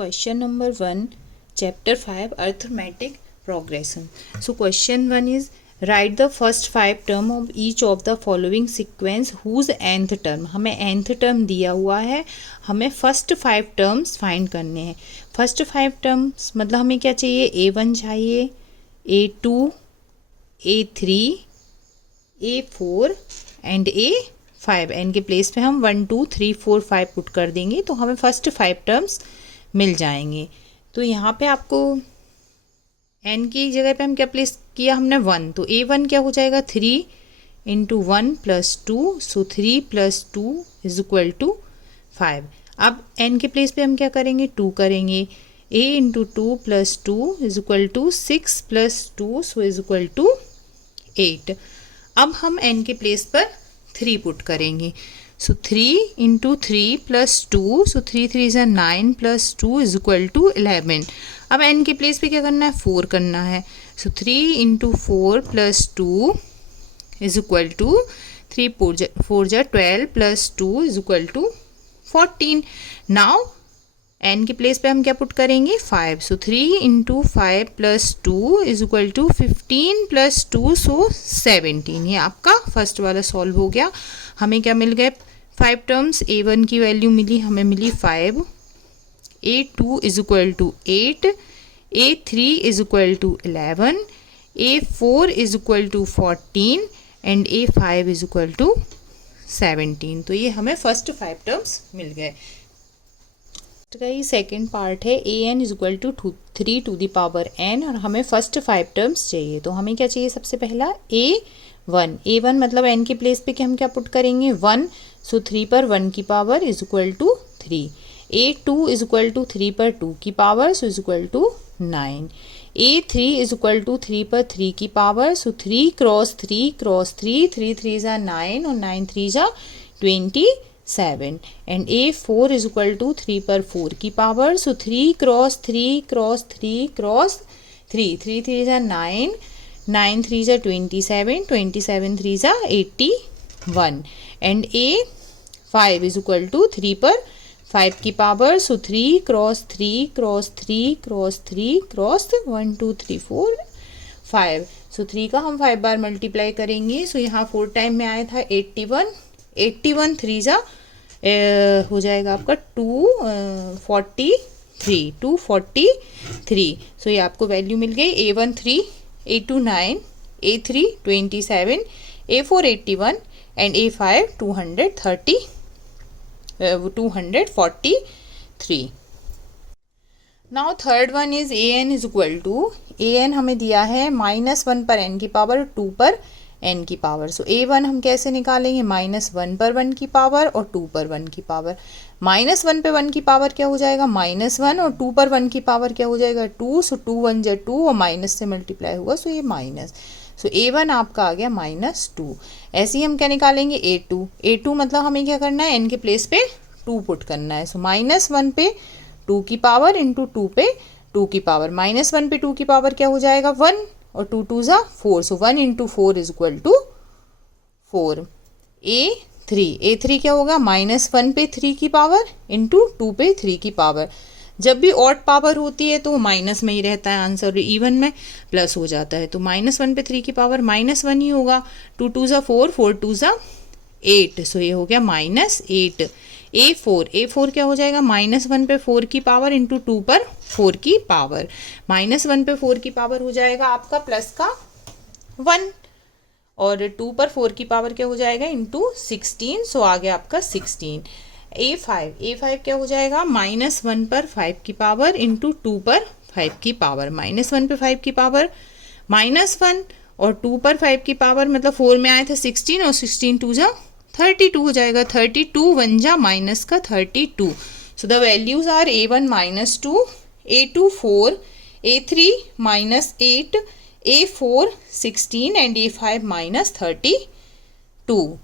Question number 1, Chapter 5, Arithmetic Progression. So question 1 is, write the first 5 term of each of the following sequence whose nth term. हमें nth term दिया हुआ है, हमें first 5 terms find करने हैं. First 5 terms मतलब हमें क्या चाहिए, A1 चाहिए, A2, A3, A4 and A5. N के प्लेस पे हम 1 2 3 4 5 पुट कर देंगे तो हमें फर्स्ट 5 टर्म्स मिल जाएंगे. तो यहाँ पे आपको एन की जगह पे हम क्या प्लेस किया, हमने 1, तो A1 क्या हो जाएगा 3 into 1 plus 2, so 3 plus 2 is equal to 5. अब एन के प्लेस पे हम क्या करेंगे, 2 करेंगे. A into 2 plus 2 is equal to 6 plus 2, so is equal to 8. अब हम एन के प्लेस पर 3 पुट करेंगे. So 3 into 3 plus 2, so 3 3 is 9 plus 2 is equal to 11. अब एन के प्लेस पे क्या करना है, 4 करना है. So 3 into 4 plus 2 is equal to 3 4 जा 12 plus 2 is equal to 14. Now n के प्लेस पे हम क्या पुट करेंगे, 5. So 3 into 5 plus 2 is equal to 15 plus 2, so 17. ये आपका फर्स्ट वाला सॉल्व हो गया. हमें क्या मिल गए, 5 टर्म्स. A1 की वैल्यू मिली, हमें मिली 5. A2 is equal to 8, A3 is equal to 11, A4 is equal to 14 and A5 is equal to 17. तो ये हमें फर्स्ट 5 टर्म्स मिल गए. का ये सेकेंड पार्ट है, an is equal to 3 to the power n और हमें फर्स्ट 5 टर्म्स चाहिए. तो हमें क्या चाहिए, सबसे पहला A1 मतलब n के प्लेस पे कि हम क्या पुट करेंगे, 1. सो 3 पर 1 की power is equal to 3. A2 is equal to 3 पर 2 की power, so is equal to 9. A3 is equal to 3 पर 3 की पावर, सो 3 क्रॉस 3 क्रॉस 3, 3 3 जा 9 और 9 3 जा 27. And A4 is equal to 3 पर 4 की पावर, सो 3 क्रॉस 3 क्रॉस 3 क्रॉस 3, 3 3 जा 9, 9 3 जा 27, 27 3 जा 81. And A5 is equal to 3 पर 5 की पावर, सो 3 cross 3 cross 3 cross 3 cross 1 2 3 4 5. So 3 का हम 5 बार मल्टीप्लाई करेंगे. सो यहाँ 4 टाइम में आया था 81, 81 3 जा हो जाएगा आपका 243. सो ये आपको वैल्यू मिल गई. A1 3, A2 9, A3 27, A4 81 and A5 243. Now third one is an is equal to, an हमें दिया है -1 पर n की पावर 2 पर n की पावर. सो A1 हम कैसे निकालेंगे, -1 पर 1 की पावर और 2 पर 1 की पावर. -1 पे 1 की पावर क्या हो जाएगा, -1 और 2 पर 1 की पावर क्या हो जाएगा, 2. सो 2 1 जा 2 और माइनस से मल्टीप्लाई हुआ, सो ये माइनस. सो A1 आपका आ गया -2. ऐसे ही हम क्या निकालेंगे, A2 मतलब हमें क्या करना है, n के प्लेस पे 2 पुट करना है. सो -1 पे 2 की पावर इंटू 2 पे 2 की पावर. -1 पे 2 की पावर क्या हो जाएगा, 1 और 2 2 जा 4. So 1 into 4 is equal to 4. A3 क्या होगा, -1 पे 3 की पावर इंटू 2 पे 3 की पावर. जब भी ऑड पावर होती है तो माइनस में ही रहता है आंसर, इवन में प्लस हो जाता है. तो -1 पे 3 की पावर -1 ही होगा. 2 2 जा 4, 4 2 जा 8. सो ये हो गया -8. A4 क्या हो जाएगा, -1 पे 4 की पावर इंटू 2 पर 4 की पावर. -1 पे 4 की पावर हो जाएगा आपका प्लस का 1 और 2 पर 4 की पावर क्या हो जाएगा, इंटू 16. सो आ गया आपका 16. A5 क्या हो जाएगा, -1 पर 5 की पावर इंटू 2 पर 5 की पावर. -1 पे 5 की पावर -1 और 2 पर 5 की पावर मतलब 4 में आए थे 16 और 16 2 जा 32 हो जाएगा. 32 1 जा माइनस का 32. So the values are A1 -2, A2 4, A3 -8, A4 16 and A5 -32.